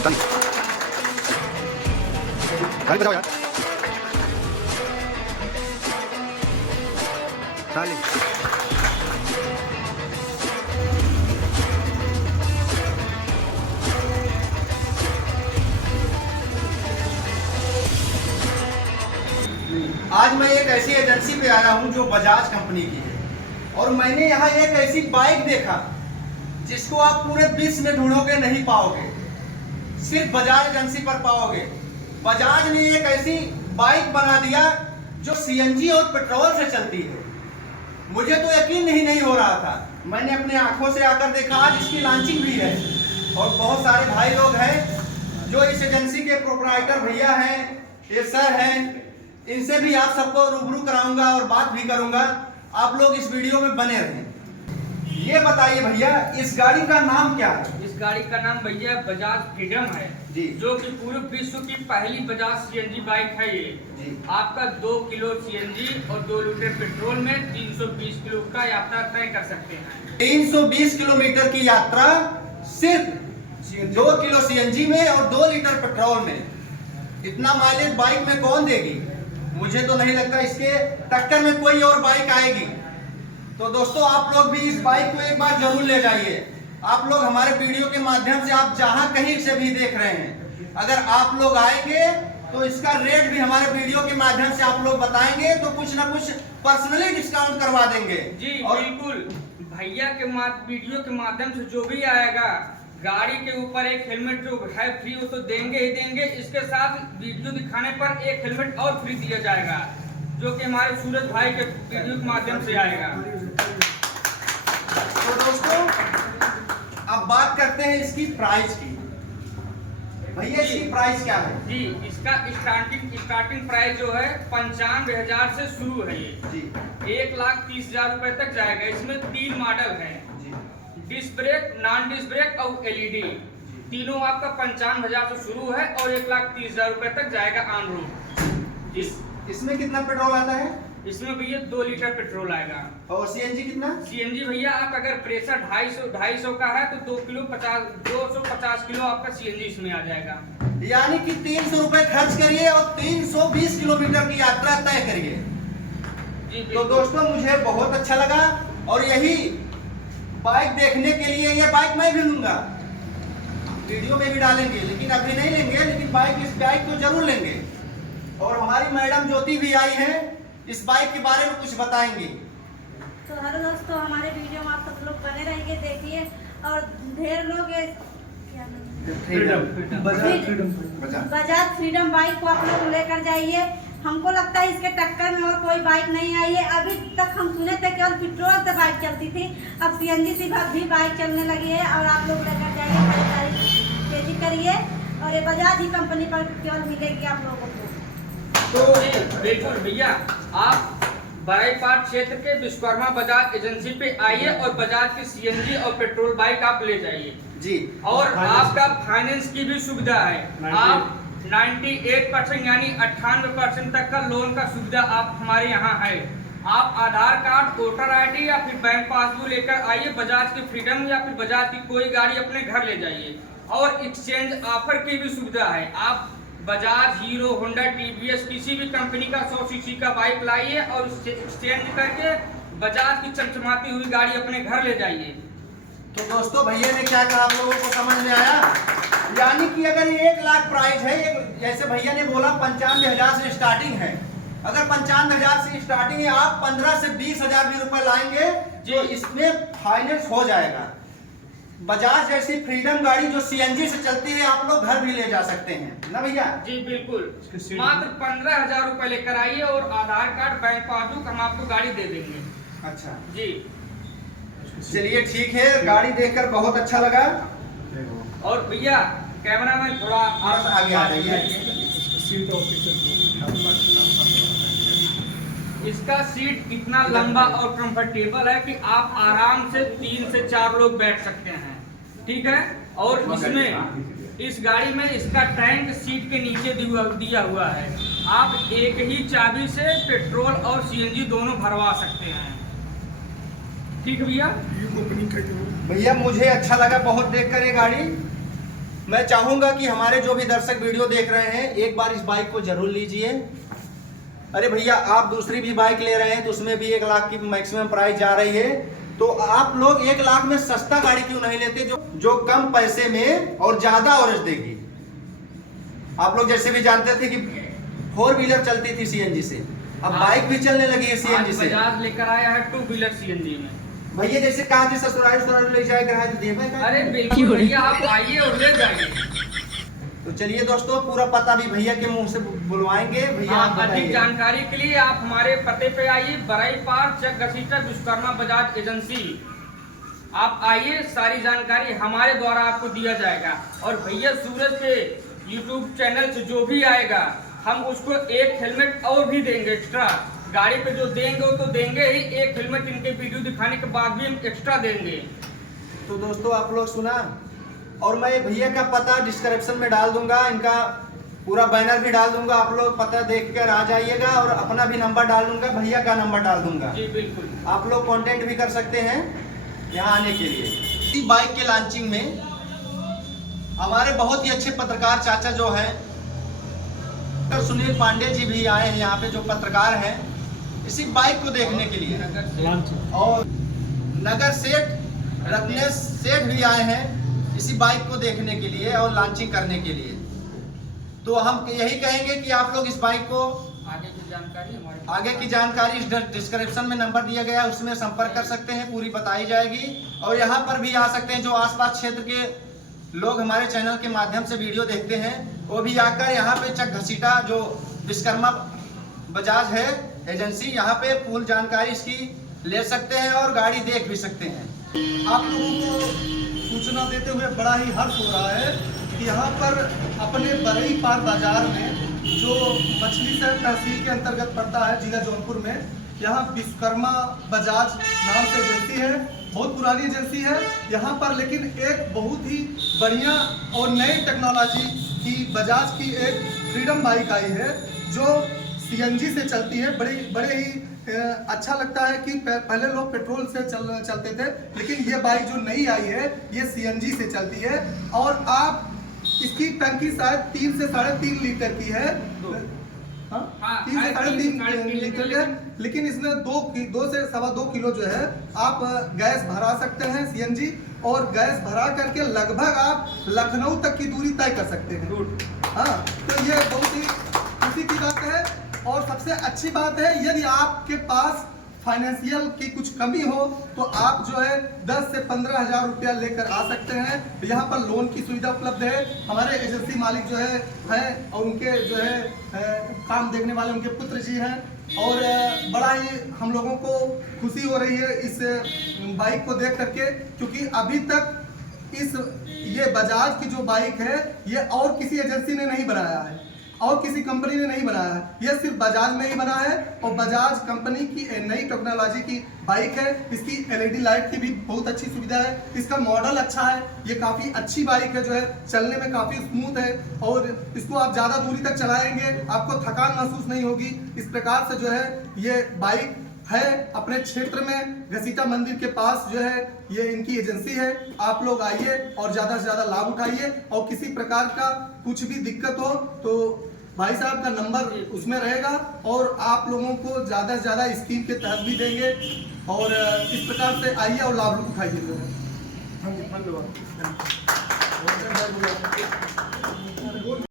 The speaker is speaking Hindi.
गाड़ी बजाओ यार। ताली। आज मैं एक ऐसी एजेंसी पे आया हूं जो बजाज कंपनी की है और मैंने यहाँ एक ऐसी बाइक देखा जिसको आप पूरे विश्व में ढूंढोगे नहीं पाओगे, सिर्फ बजाज एजेंसी पर पाओगे। बजाज ने एक ऐसी बाइक बना दिया जो सीएनजी और पेट्रोल से चलती है। मुझे तो यकीन नहीं हो रहा था। मैंने अपने आंखों से आकर देखा, आज इसकी लॉन्चिंग भी है और बहुत सारे भाई लोग हैं जो इस एजेंसी के प्रोप्राइटर भैया हैं, ये सर हैं, इनसे भी आप सबको रूबरू कराऊंगा और बात भी करूंगा। आप लोग इस वीडियो में बने रहें। ये बताइए भैया, इस गाड़ी का नाम क्या है? इस गाड़ी का नाम भैया बजाज फ्रीडम है जी, जो कि पूरे विश्व की पहली बजाज सीएनजी बाइक है ये जी। आपका 2 किलो सीएनजी और 2 लीटर पेट्रोल में 320 किलो का यात्रा तय कर सकते हैं। 320 किलोमीटर की यात्रा सिर्फ 2 किलो सीएनजी में और 2 लीटर पेट्रोल में। इतना माइलेज बाइक में कौन देगी? मुझे तो नहीं लगता इसके टक्कर में कोई और बाइक आएगी। तो दोस्तों, आप लोग भी इस बाइक को एक बार जरूर ले जाइए। आप लोग हमारे वीडियो के माध्यम से, आप जहां कहीं से भी देख रहे हैं, अगर आप लोग आएंगे तो इसका रेट भी हमारे वीडियो के माध्यम से आप लोग बताएंगे तो कुछ ना कुछ पर्सनली डिस्काउंट करवा देंगे। जी और बिल्कुल, भैया के वीडियो के माध्यम से जो भी आएगा, गाड़ी के ऊपर एक हेलमेट जो है फ्री वो तो देंगे ही देंगे। इसके साथ वीडियो दिखाने पर एक हेलमेट और फ्री दिया जाएगा जो कि हमारे सूरज भाई के वीडियो के माध्यम से आएगा। तो दोस्तों, अब बात करते हैं इसकी प्राइस की। भैया, इसकी प्राइस क्या है? जी, इसका स्टार्टिंग प्राइस जो है 95,000 से शुरू है। ये जी 1,30,000 रुपए तक जाएगा। इसमें 3 मॉडल है, जी disc brake, non disc brake और एलईडी। तीनों आपका 55,000 से शुरू है और 1,30,000 रुपए तक जाएगा ऑन रोड। इसमें कितना पेट्रोल आता है? इसमें भैया 2 लीटर पेट्रोल आएगा। और सीएनजी कितना? सीएनजी भैया आप अगर प्रेशर 250 का है तो 250 किलो आपका सीएनजी इसमें आ जाएगा। यानी कि 300 रुपए खर्च करिए और 320 किलोमीटर की यात्रा तय करिए। जी तो दोस्तों, मुझे बहुत अच्छा लगा और यही बाइक देखने के लिए ये बाइक मैं भी लूंगा। वीडियो में भी डालेंगे, लेकिन अभी नहीं लेंगे, लेकिन इस बाइक को जरूर लेंगे। और हमारी मैडम ज्योति भी आई है, इस बाइक के बारे में कुछ बताएंगी। तो हेलो दोस्तों, हमारे वीडियो में आप सब लोग बने रहेंगे, देखिए। और ढेर लोग बजाज फ्रीडम बाइक को आप लोग लेकर जाइए। हमको लगता है इसके टक्कर में और कोई बाइक नहीं आई है। अभी तक हम सुने थे केवल पेट्रोल से बाइक चलती थी, अब सीएनजी से भी बाइक चलने लगी है। और आप लोग लेकर जाइए, खरीदारी तेजी करिए और ये बजाज ही कंपनी पर केवल मिलेगी आप लोगों को। तो बिल्कुल भैया, आप बाईपास क्षेत्र के विश्वकर्मा बजाज एजेंसी पे आइए और बजाज की सीएनजी और पेट्रोल बाइक आप ले जाइए जी। और आपका फाइनेंस की भी सुविधा है। आप 98% यानी 98% तक का लोन का सुविधा आप हमारे यहाँ है। आप आधार कार्ड, वोटर आईडी या फिर बैंक पासबुक लेकर आइए, बजाज की फ्रीडम या फिर बजाज की कोई गाड़ी अपने घर ले जाइए। और एक्सचेंज ऑफर की भी सुविधा है। आप बजाज, हीरो, होंडा, टीवीएस किसी भी कंपनी का 100 सीसी का बाइक लाइए और एक्सचेंज करके बजाज की चमचमाती हुई गाड़ी अपने घर ले जाइए। तो दोस्तों, भैया ने क्या कहा आप लोगों को समझ में आया? यानी कि अगर 1 लाख प्राइस है, जैसे भैया ने बोला 95,000 से स्टार्टिंग है। अगर 95,000 से स्टार्टिंग है, आप 15 से 20,000 भी रुपए लाएंगे तो इसमें फाइनेंस हो जाएगा। बजाज जैसी फ्रीडम गाड़ी जो सीएनजी से चलती है, आप लोग घर भी ले जा सकते हैं ना भैया? जी बिल्कुल, मात्र 15,000 रुपए लेकर आइए और आधार कार्ड, बैंक पासबुक, हम आपको गाड़ी दे देंगे। अच्छा जी चलिए, ठीक है। गाड़ी देखकर बहुत अच्छा लगा। और भैया कैमरा में थोड़ा आप आगे आ जाइए। इसका सीट इतना लंबा और कंफर्टेबल है कि आप आराम से 3 से 4 लोग बैठ सकते हैं। ठीक है। और इसमें इस गाड़ी में इसका टैंक सीट के नीचे दिया हुआ है। आप एक ही चाबी से पेट्रोल और सीएनजी दोनों भरवा सकते हैं। ठीक भैया। भैया मुझे अच्छा लगा बहुत देखकर ये गाड़ी। मैं चाहूंगा कि हमारे जो भी दर्शक वीडियो देख रहे हैं एक बार इस बाइक को जरूर लीजिए। अरे भैया आप दूसरी भी बाइक ले रहे हैं तो उसमें भी 1 लाख की मैक्सिमम प्राइस जा रही है, तो आप लोग 1 लाख में सस्ता गाड़ी क्यों नहीं लेते जो कम पैसे में और ज्यादा एवरेज देगी। आप लोग जैसे भी जानते थे कि 4 व्हीलर चलती थी सीएनजी से, अब बाइक भी चलने लगी है सीएनजी से। बजाज लेकर आया है 2 व्हीलर सीएनजी में। भैया जैसे कहा थे ससुराल ले जाएगा अरे बिल्कुल भैया, आप आइए और ले जाइए। तो चलिए दोस्तों, पूरा पता भी भैया के मुंह से बुलवाएंगे। भैया आप अधिक बताइए। जानकारी के लिए आप हमारे पते पे आइए, बरई पार्क, चक घसीटा, विश्वकर्मा बजाज एजेंसी। आप आइए, सारी जानकारी हमारे द्वारा आपको दिया जाएगा। और भैया सूरज के यूट्यूब चैनल से जो भी आएगा हम उसको 1 हेलमेट और भी देंगे एक्स्ट्रा। गाड़ी पे जो देंगे वो तो देंगे ही, 1 हेलमेट इनके वीडियो दिखाने के बाद भी हम एक्स्ट्रा देंगे। तो दोस्तों आप लोग सुना, और मैं भैया का पता डिस्क्रिप्शन में डाल दूंगा, इनका पूरा बैनर भी डाल दूंगा, आप लोग पता देख कर आ जाइएगा। और अपना भी नंबर डाल दूंगा, भैया का नंबर डाल दूंगा। जी बिल्कुल, आप लोग कांटेक्ट भी कर सकते हैं यहाँ आने के लिए। इस बाइक के लॉन्चिंग में हमारे बहुत ही अच्छे पत्रकार चाचा जो हैं सुनील पांडे जी भी आए हैं यहाँ पे, जो पत्रकार हैं इसी बाइक को देखने के लिए। और नगर सेठ रत्नेश सेठ भी आए हैं इसी बाइक को देखने के लिए और लॉन्चिंग करने के लिए। तो हम यही कहेंगे कि आप लोग इस बाइक को आगे की जानकारी इस डिस्क्रिप्शन में नंबर दिया गया है उसमें संपर्क कर सकते हैं, पूरी बताई जाएगी। और यहाँ पर भी आ सकते हैं, जो आसपास क्षेत्र के लोग हमारे चैनल के माध्यम से वीडियो देखते हैं वो भी आकर यहाँ पे चक घसीटा जो विश्वकर्मा बजाज है एजेंसी, यहाँ पे फुल जानकारी इसकी ले सकते हैं और गाड़ी देख भी सकते हैं। आप लोगों को सूचना देते हुए बड़ा ही हर्ष हो रहा है कि यहाँ पर अपने बरई पार बाजार में, जो मछली शहर तहसील के अंतर्गत पड़ता है जिला जौनपुर में, यहाँ विश्वकर्मा बजाज नाम से एजेंसी है। बहुत पुरानी एजेंसी है यहाँ पर, लेकिन एक बहुत ही बढ़िया और नई टेक्नोलॉजी की बजाज की एक फ्रीडम बाइक आई है जो सीएनजी से चलती है। बड़े ही अच्छा लगता है कि पहले लोग पेट्रोल से चलते थे, लेकिन ये बाइक जो नई आई है ये सीएनजी से चलती है। और आप इसकी टंकी शायद 3 से 3.5 लीटर की है, 3 से 3.5 लीटर है, लेकिन इसमें 2 से 2.25 किलो जो है आप गैस भरा सकते हैं सीएनजी, और गैस भरा करके लगभग आप लखनऊ तक की दूरी तय कर सकते हैं। हाँ, तो ये बहुत ही खुशी की बात है। और सबसे अच्छी बात है, यदि आपके पास फाइनेंशियल की कुछ कमी हो तो आप जो है 10 से 15 हज़ार रुपया लेकर आ सकते हैं। यहाँ पर लोन की सुविधा उपलब्ध है। हमारे एजेंसी मालिक जो है और उनके जो है काम देखने वाले उनके पुत्र जी हैं। और बड़ा ही हम लोगों को खुशी हो रही है इस बाइक को देख करके, क्योंकि अभी तक ये बजाज की जो बाइक है ये और किसी एजेंसी ने नहीं बनाया है और किसी कंपनी ने नहीं बनाया है, यह सिर्फ बजाज में ही बना है। और बजाज कंपनी की नई टेक्नोलॉजी की बाइक है। इसकी एलईडी लाइट की भी बहुत अच्छी सुविधा है। इसका मॉडल अच्छा है, ये काफ़ी अच्छी बाइक है, जो है चलने में काफ़ी स्मूथ है। और इसको आप ज़्यादा दूरी तक चलाएंगे आपको थकान महसूस नहीं होगी। इस प्रकार से जो है ये बाइक है अपने क्षेत्र में घसीटा मंदिर के पास जो है ये इनकी एजेंसी है। आप लोग आइए और ज़्यादा से ज़्यादा लाभ उठाइए। और किसी प्रकार का कुछ भी दिक्कत हो तो भाई साहब का नंबर उसमें रहेगा और आप लोगों को ज़्यादा से ज़्यादा स्कीम के तहत भी देंगे। और इस प्रकार से आइए और लाभ उठाइए जो है। धन्यवाद।